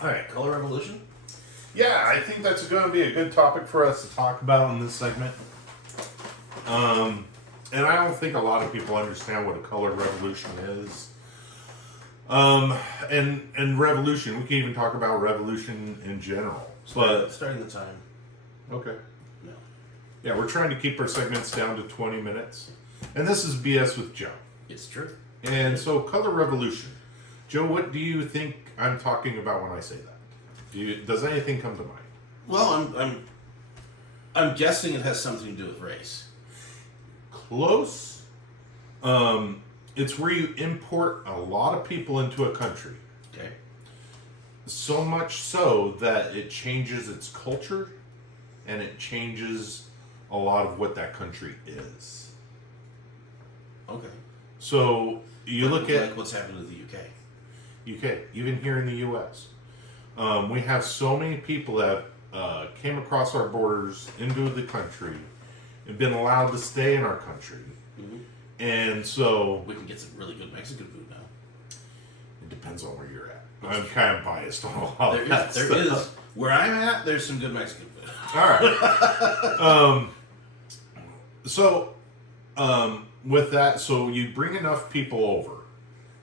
All right, color revolution. Yeah, I think that's going to be a good topic for us to talk about in this segment. And I don't think a lot of people understand what a color revolution is. And revolution, we can even talk about revolution in general. But Starting the time. okay. No. Yeah, we're trying to keep our segments down to 20 minutes. And this is BS with Joe. It's true. And so, color revolution. Joe, what do you think I'm talking about when I say that? Does anything come to mind? Well, I'm guessing it has something to do with race. Close. It's where you import a lot of people into a country. Okay. So much so that it changes its culture and it changes a lot of what that country is. Okay. So you look at like what's happened to the UK. UK, even here in the US. We have so many people that came across our borders into the country and been allowed to stay in our country. Mm-hmm. And so We can get some really good Mexican food now. it depends on where you're at. I'm kind of biased on a lot There of that is stuff. where I'm at. There's some good Mexican food. All right. With that, so you bring enough people over,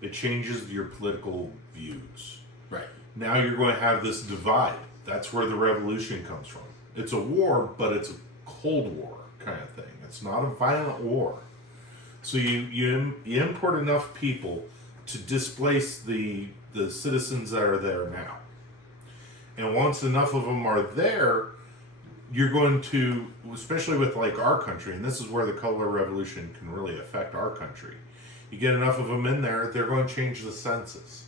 it changes your political views. Right. Now you're going to have this divide. That's where the revolution comes from. It's a war, but it's a Cold War kind of thing. It's not a violent war. So you import enough people to displace the citizens that are there now. And once enough of them are there, you're going to, especially with like our country, and this is where the color revolution can really affect our country. You get enough of them in there, they're going to change the census.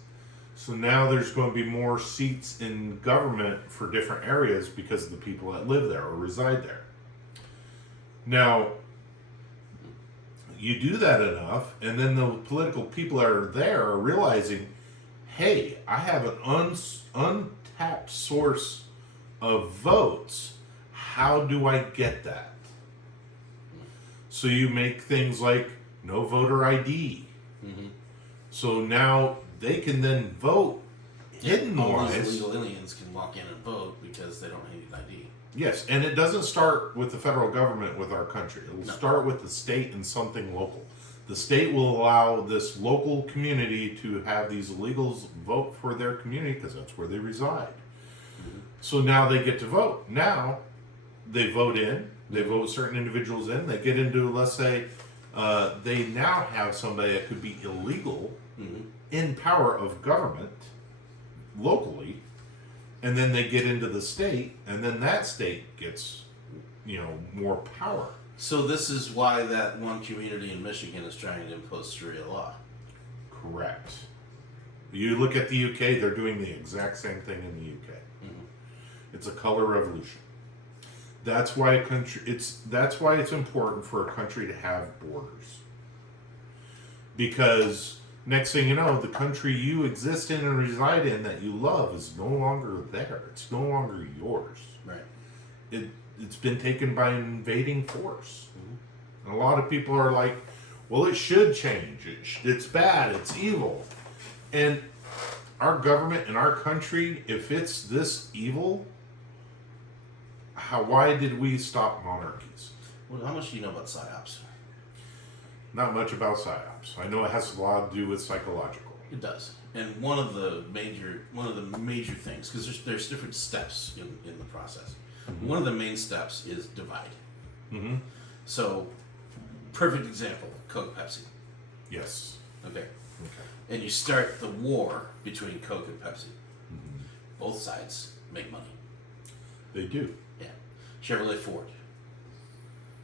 So now there's going to be more seats in government for different areas because of the people that live there or reside there. Now, you do that enough, and then the political people that are there are realizing, hey, I have an untapped source of votes. How do I get that? So you make things like no voter ID. Mm-hmm. So now they can then vote hidden All wise. these illegal aliens can walk in and vote because they don't need an ID. Yes, and it doesn't start with the federal government with our country. It will No. start with the state and something local. The state will allow this local community to have these illegals vote for their community because that's where they reside. Mm-hmm. So now they get to vote. Now they vote in, they vote certain individuals in, they get into, let's say, they now have somebody that could be illegal Mm-hmm. in power of government locally, and then they get into the state, and then that state gets, more power. So this is why that one community in Michigan is trying to impose Sharia law. Correct. You look at the UK, they're doing the exact same thing in the UK. Mm-hmm. It's a color revolution. That's why that's why it's important for a country to have borders. Because next thing you know, the country you exist in and reside in that you love is no longer there. It's no longer yours. Right. It's been taken by an invading force. Mm-hmm. And a lot of people are like, well, it should change. It's bad. It's evil. And our government and our country, if it's this evil, why did we stop monarchies? Well, how much do you know about psyops? Not much about psyops. I know it has a lot to do with psychological. It does, and one of the major things, because there's different steps in the process. Mm-hmm. One of the main steps is divide. Mm-hmm. So, perfect example: Coke, Pepsi. Yes. Okay. Okay. And you start the war between Coke and Pepsi. Mm-hmm. Both sides make money. They do. Yeah. Chevrolet, Ford.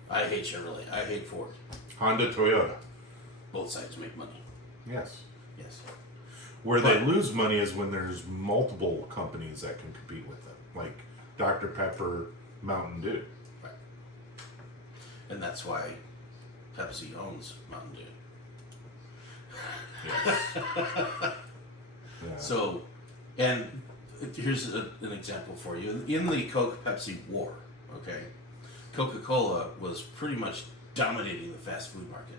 I hate Chevrolet. I hate Ford. Honda, Toyota. Both sides make money. Yes. Yes. Where they lose money is when there's multiple companies that can compete with them, like Dr. Pepper, Mountain Dew. Right. And that's why Pepsi owns Mountain Dew. Yes. Yeah. So, and here's an example for you. In the Coke-Pepsi war, okay, Coca-Cola was pretty much dominating the fast food market.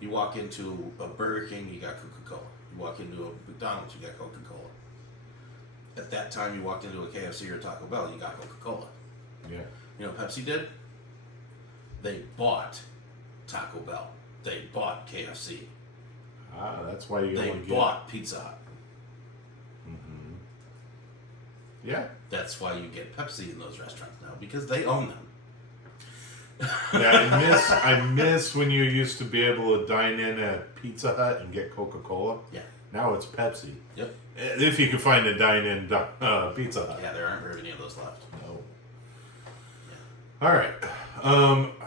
You walk into a Burger King, you got Coca-Cola. You walk into a McDonald's, you got Coca-Cola. At that time, you walked into a KFC or a Taco Bell, you got Coca-Cola. Yeah. You know what Pepsi did? They bought Taco Bell. They bought KFC. Ah, that's why you They only bought Pizza Hut. Yeah. That's why you get Pepsi in those restaurants now, because they own them. Yeah, I miss when you used to be able to dine in at Pizza Hut and get Coca-Cola. Yeah. Now it's Pepsi. Yep. If you can find a dine-in Pizza Hut. Yeah, there aren't very many of those left. No. All right.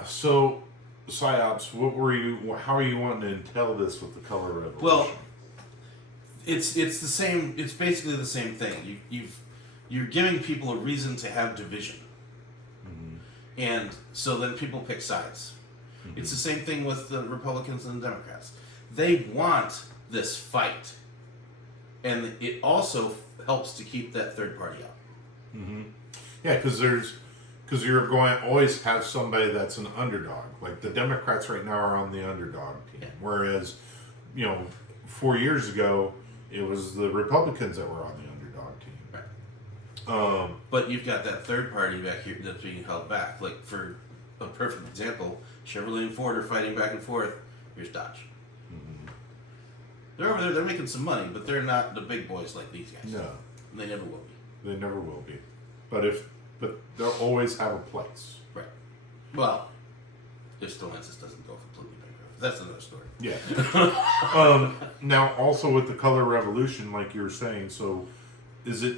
So, PsyOps, how are you wanting to entail this with the color revolution? Well, it's the same. It's basically the same thing. You're giving people a reason to have division, and so then people pick sides. It's the same thing with the Republicans and the Democrats. They want this fight, and it also helps to keep that third party out. Yeah, because you're going to always have somebody that's an underdog. Like the Democrats right now are on the underdog team, Yeah. whereas 4 years ago it was the Republicans that were on the underdog team. Right. But you've got that third party back here that's being held back. Like for a perfect example, Chevrolet and Ford are fighting back and forth. Here's Dodge. They're over there. They're making some money, but they're not the big boys like these guys. No, And they never will be. they never will be. But they'll always have a place. Right. Well, if Stellantis doesn't go completely bankrupt, that's another story. Yeah. Now, also with the color revolution, like you were saying, so is it?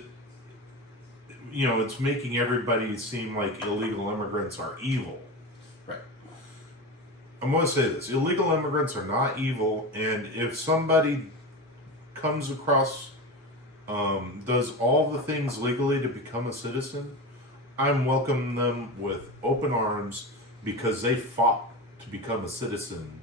It's making everybody seem like illegal immigrants are evil. Right. I'm going to say this: illegal immigrants are not evil, and if somebody comes across, does all the things legally to become a citizen, I'm welcoming them with open arms because they fought to become a citizen.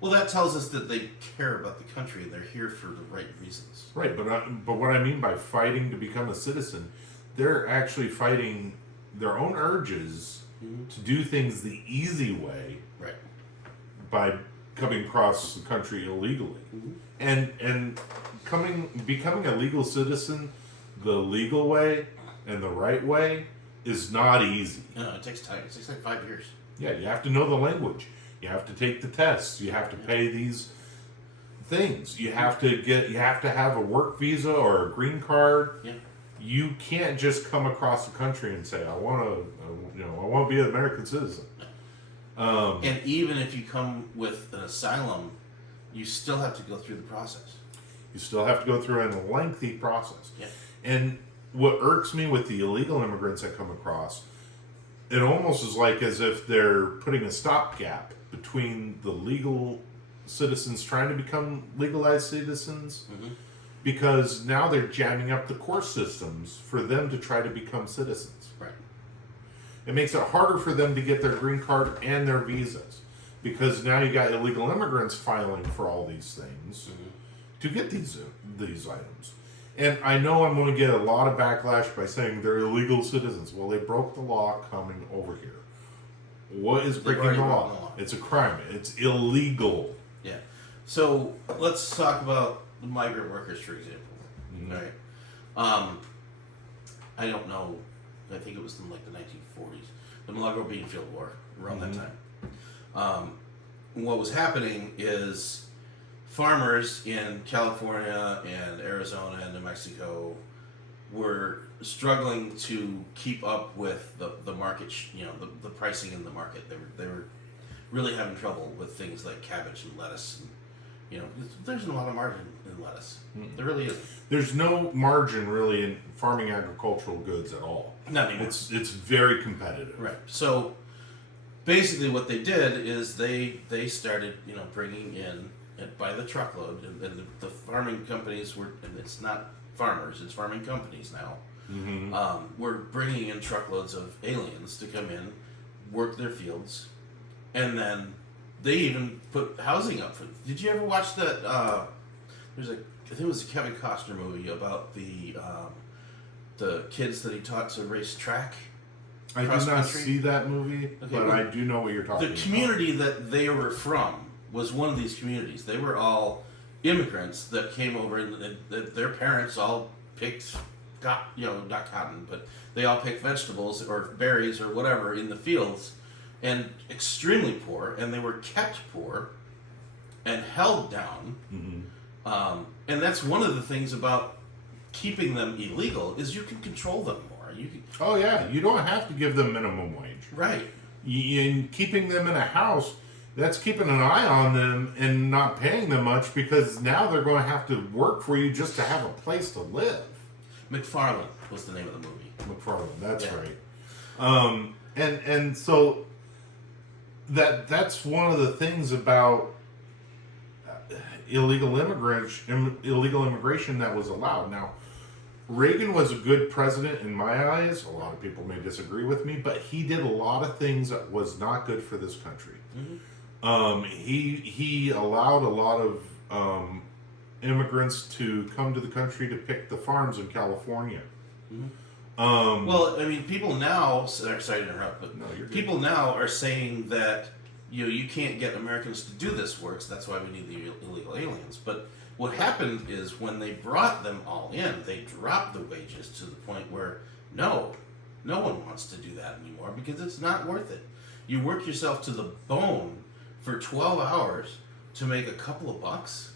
Well, that tells us that they care about the country and they're here for the right reasons. Right, but what I mean by fighting to become a citizen, they're actually fighting their own urges to do things the easy way. Right. By coming across the country illegally, and becoming a legal citizen the legal way and the right way is not easy. No, it takes time. It takes like 5 years. Yeah, you have to know the language. You have to take the tests. You have to pay these things. You have to have a work visa or a green card. Yeah. You can't just come across the country and say, I want to be an American citizen. And even if you come with an asylum, you still have to go through the process. You still have to go through a lengthy process. Yeah. And what irks me with the illegal immigrants I come across, it almost is like as if they're putting a stopgap between the legal citizens trying to become legalized citizens, because now they're jamming up the court systems for them to try to become citizens. Right. It makes it harder for them to get their green card and their visas, because now you got illegal immigrants filing for all these things to get these items. And I know I'm going to get a lot of backlash by saying they're illegal citizens. Well, they broke the law coming over here. What is breaking the law? It's a crime. It's illegal. Yeah. So let's talk about the migrant workers, for example. Right. I don't know. I think it was in like the 1940s, the Milagro Beanfield War, around that time. What was happening is farmers in California and Arizona and New Mexico were struggling to keep up with the market, the pricing in the market. They were really having trouble with things like cabbage and lettuce. And, there's a lot of margin in lettuce. There really isn't. There's no margin really in farming agricultural goods at all. Not anymore. It's very competitive. Right. So basically, what they did is they started bringing in by the truckload, and the farming companies were, and it's not farmers, it's farming companies now. We're bringing in truckloads of aliens to come in, work their fields, and then they even put housing up for them. Did you ever watch that? I think it was a Kevin Costner movie about the kids that he taught to race track. I did not Cross-country? see that movie, Okay, but well, I do know what you're talking about. The community that they were from was one of these communities. They were all immigrants that came over, and their parents all picked not cotton, but they all pick vegetables or berries or whatever in the fields, and extremely poor, and they were kept poor and held down. And that's one of the things about keeping them illegal is you can control them more. You can, Oh yeah, you don't have to give them minimum wage. right. In keeping them in a house, that's keeping an eye on them and not paying them much, because now they're going to have to work for you just to have a place to live. McFarlane was the name of the movie. McFarland, that's Yeah. right. And so that's one of the things about illegal immigration that was allowed. Now, Reagan was a good president in my eyes. A lot of people may disagree with me, but he did a lot of things that was not good for this country. He allowed a lot of immigrants to come to the country to pick the farms in California. Well, I mean, people now. Sorry to interrupt, but No, you're good. people now are saying that you can't get Americans to do this work, so that's why we need the illegal aliens. But what happened is when they brought them all in, they dropped the wages to the point where no one wants to do that anymore because it's not worth it. You work yourself to the bone for 12 hours to make a couple of bucks.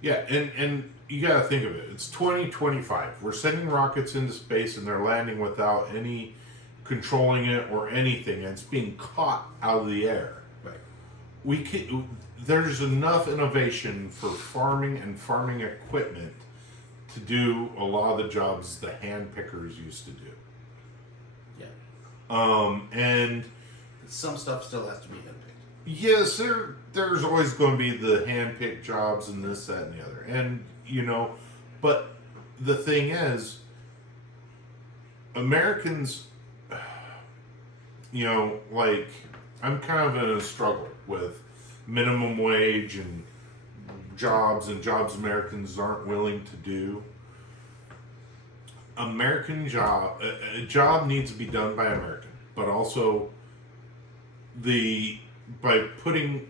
Yeah, and you got to think of it. It's 2025. We're sending rockets into space, and they're landing without any controlling it or anything. And it's being caught out of the air. Right. There's enough innovation for farming and farming equipment to do a lot of the jobs the hand pickers used to do. Yeah. And Some stuff still has to be handpicked. yes, there's always going to be the hand-picked jobs and this, that, and the other. And, but the thing is, Americans, like, I'm kind of in a struggle with minimum wage and jobs Americans aren't willing to do. A job needs to be done by American, but also by putting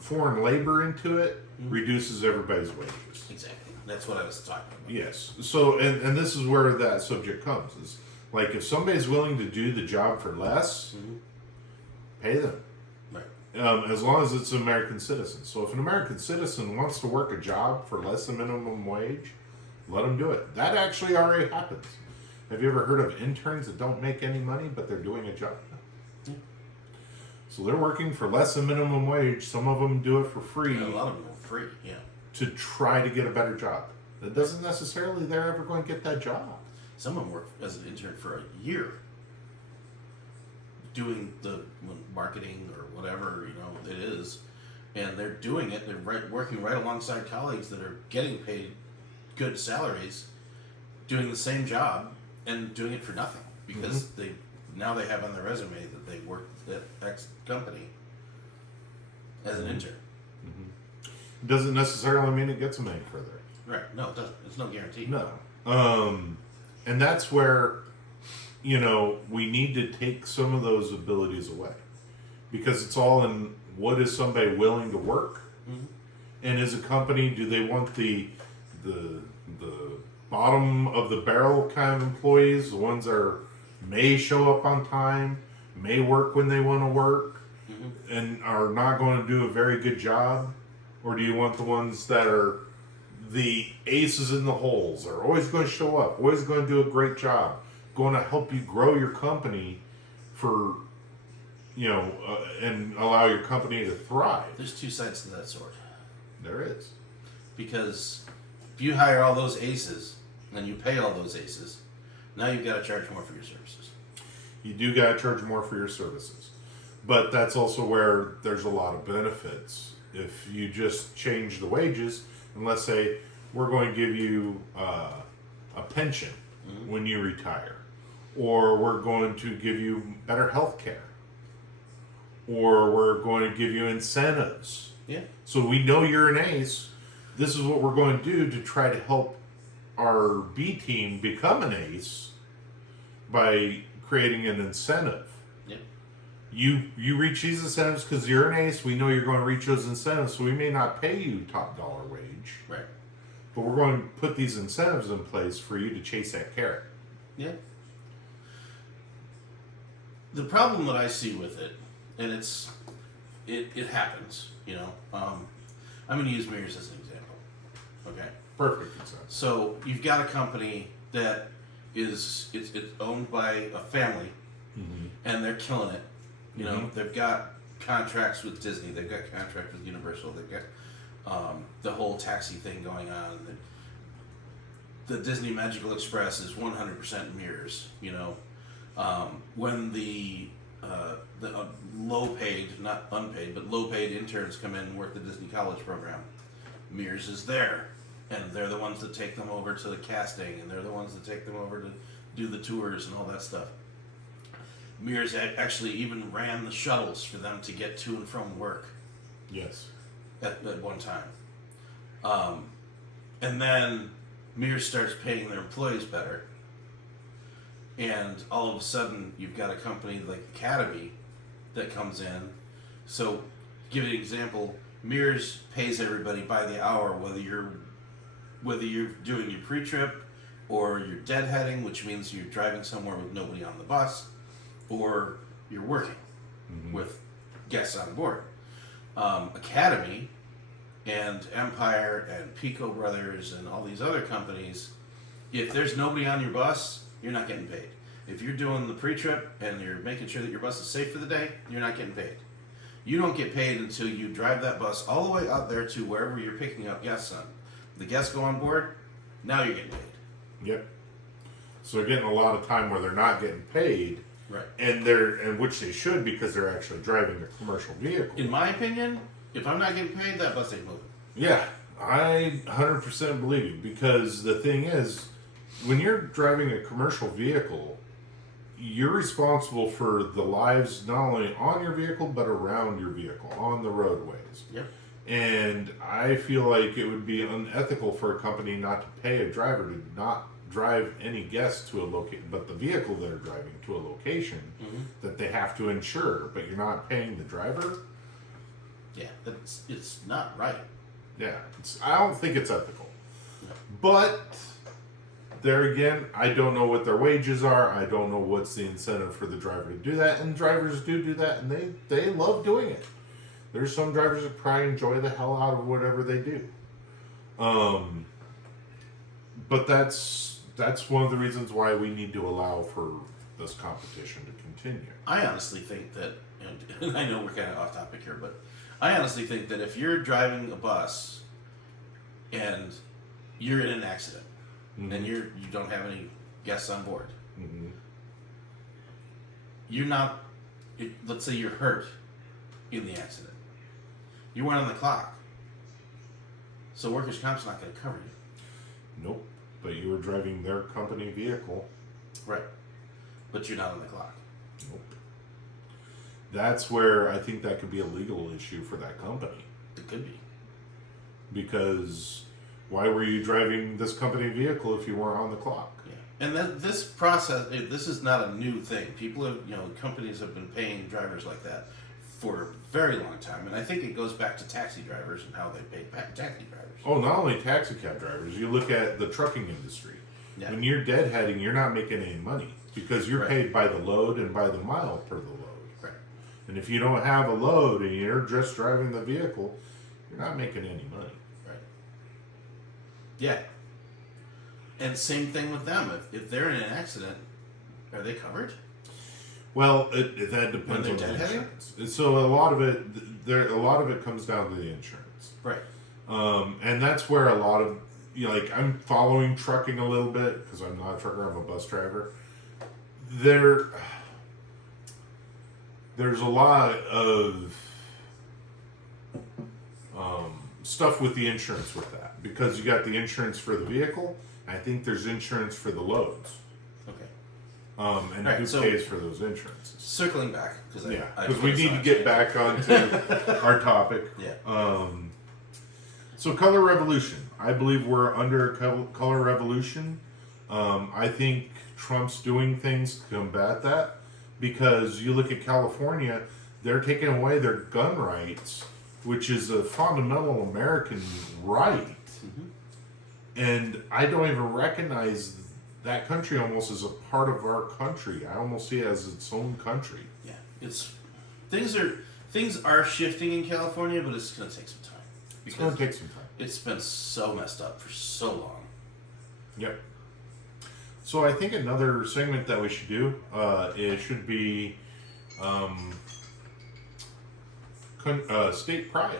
foreign labor into it reduces everybody's wages. Exactly. That's what I was talking about. Yes. So, and this is where that subject comes. Is like if somebody's willing to do the job for less, pay them. Right. As long as it's an American citizen. So if an American citizen wants to work a job for less than minimum wage, let them do it. That actually already happens. Have you ever heard of interns that don't make any money, but they're doing a job? So they're working for less than minimum wage. Some of them do it for free Yeah, a lot of them are free. Yeah. to try to get a better job. That doesn't necessarily they're ever going to get that job. Some of them work as an intern for a year, doing the marketing or whatever it is, and they're doing it. They're working right alongside colleagues that are getting paid good salaries, doing the same job and doing it for nothing because they have on their resume that they worked at X company as an intern. Doesn't necessarily mean it gets them any further. Right? No, it doesn't. It's no guarantee. No. And that's where, we need to take some of those abilities away. Because it's all in what is somebody willing to work? And as a company, do they want the bottom of the barrel kind of employees, the ones that may show up on time, may work when they want to work, and are not going to do a very good job? Or do you want the ones that are the aces in the holes, are always going to show up, always going to do a great job, going to help you grow your company for, and allow your company to thrive? There's two sides to that sword. There is. Because if you hire all those aces and you pay all those aces, now you've got to charge more for your services. You do got to charge more for your services. But that's also where there's a lot of benefits. If you just change the wages, and let's say we're going to give you a pension when you retire, or we're going to give you better health care, or we're going to give you incentives. Yeah. So we know you're an ace. This is what we're going to do to try to help our B team become an ace by creating an incentive. Yeah. You reach these incentives because you're an ace. We know you're going to reach those incentives, so we may not pay you top dollar wage. Right. but we're going to put these incentives in place for you to chase that carrot. Yeah. The problem that I see with it, and it happens, you know. I'm going to use Mears as an example. Okay. Perfect example. So you've got a company that it's owned by a family, and they're killing it. You know, they've got contracts with Disney, they've got contracts with Universal, they've got the whole taxi thing going on. The Disney Magical Express is 100% Mears. You know, when the low-paid, not unpaid, but low-paid interns come in and work the Disney College program, Mears is there. And they're the ones that take them over to the casting, and they're the ones that take them over to do the tours and all that stuff. Mears actually even ran the shuttles for them to get to and from work. Yes. At one time. And then Mears starts paying their employees better. And all of a sudden, you've got a company like Academy that comes in. So, give you an example, Mears pays everybody by the hour, whether you're doing your pre-trip or you're deadheading, which means you're driving somewhere with nobody on the bus, or you're working with guests on board. Academy and Empire and Pico Brothers and all these other companies, if there's nobody on your bus, you're not getting paid. If you're doing the pre-trip and you're making sure that your bus is safe for the day, you're not getting paid. You don't get paid until you drive that bus all the way out there to wherever you're picking up guests on. The guests go on board, now you're getting paid. Yep. So they're getting a lot of time where they're not getting paid. Right. And which they should, because they're actually driving a commercial vehicle. In my opinion, if I'm not getting paid, that bus ain't moving. Yeah, I 100% believe you, because the thing is, when you're driving a commercial vehicle, you're responsible for the lives not only on your vehicle, but around your vehicle, on the roadways. Yep. And I feel like it would be unethical for a company not to pay a driver to not drive any guests to a location, but the vehicle they're driving to a location that they have to insure, but you're not paying the driver. Yeah, it's not right. Yeah, I don't think it's ethical. No. But there again, I don't know what their wages are. I don't know what's the incentive for the driver to do that, and drivers do that, and they love doing it. There's some drivers that probably enjoy the hell out of whatever they do. But that's one of the reasons why we need to allow for this competition to continue. I honestly think that, and I know we're kind of off topic here, but I honestly think that if you're driving a bus and you're in an accident and you don't have any guests on board, you're not. Let's say you're hurt in the accident. You weren't on the clock, so workers' comp's not going to cover you. Nope. But you were driving their company vehicle. Right. But you're not on the clock. Nope. That's where I think that could be a legal issue for that company. It could be. Because why were you driving this company vehicle if you weren't on the clock? Yeah. And this process, this is not a new thing. People have, companies have been paying drivers like that for a very long time. And I think it goes back to taxi drivers and how they pay taxi drivers. Oh, not only taxi cab drivers. You look at the trucking industry. Yeah. When you're deadheading, you're not making any money because you're paid by the load and by the mile per the load. Right. And if you don't have a load and you're just driving the vehicle, you're not making any money. Right. Yeah. And same thing with them. If they're in an accident, are they covered? Well, that depends on the insurance. So a lot of it comes down to the insurance. Right. And that's where a lot of, like, I'm following trucking a little bit because I'm not a trucker, I'm a bus driver. There's a lot of stuff with the insurance with that, because you got the insurance for the vehicle. I think there's insurance for the loads. Okay. And who pays for those insurances? Circling back, because we need to get back onto our topic. Yeah. So color revolution. I believe we're under color revolution. I think Trump's doing things to combat that, because you look at California, they're taking away their gun rights, which is a fundamental American right. and I don't even recognize that country almost as a part of our country. I almost see it as its own country. Yeah, it's things are shifting in California, but it's going to take some time. It's going to take some time. It's been so messed up for so long. Yep. So I think another segment that we should do, it should be state pride.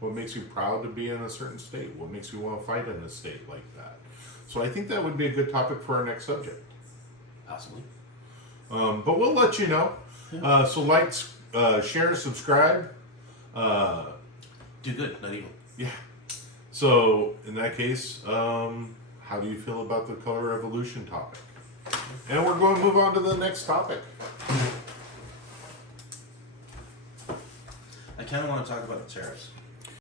What makes you proud to be in a certain state? What makes you want to fight in a state like that? So I think that would be a good topic for our next subject. Possibly. But we'll let you know. So like, share, subscribe. Do good, not evil. Yeah. So in that case, how do you feel about the color revolution topic? And we're going to move on to the next topic. I kind of want to talk about the tariffs.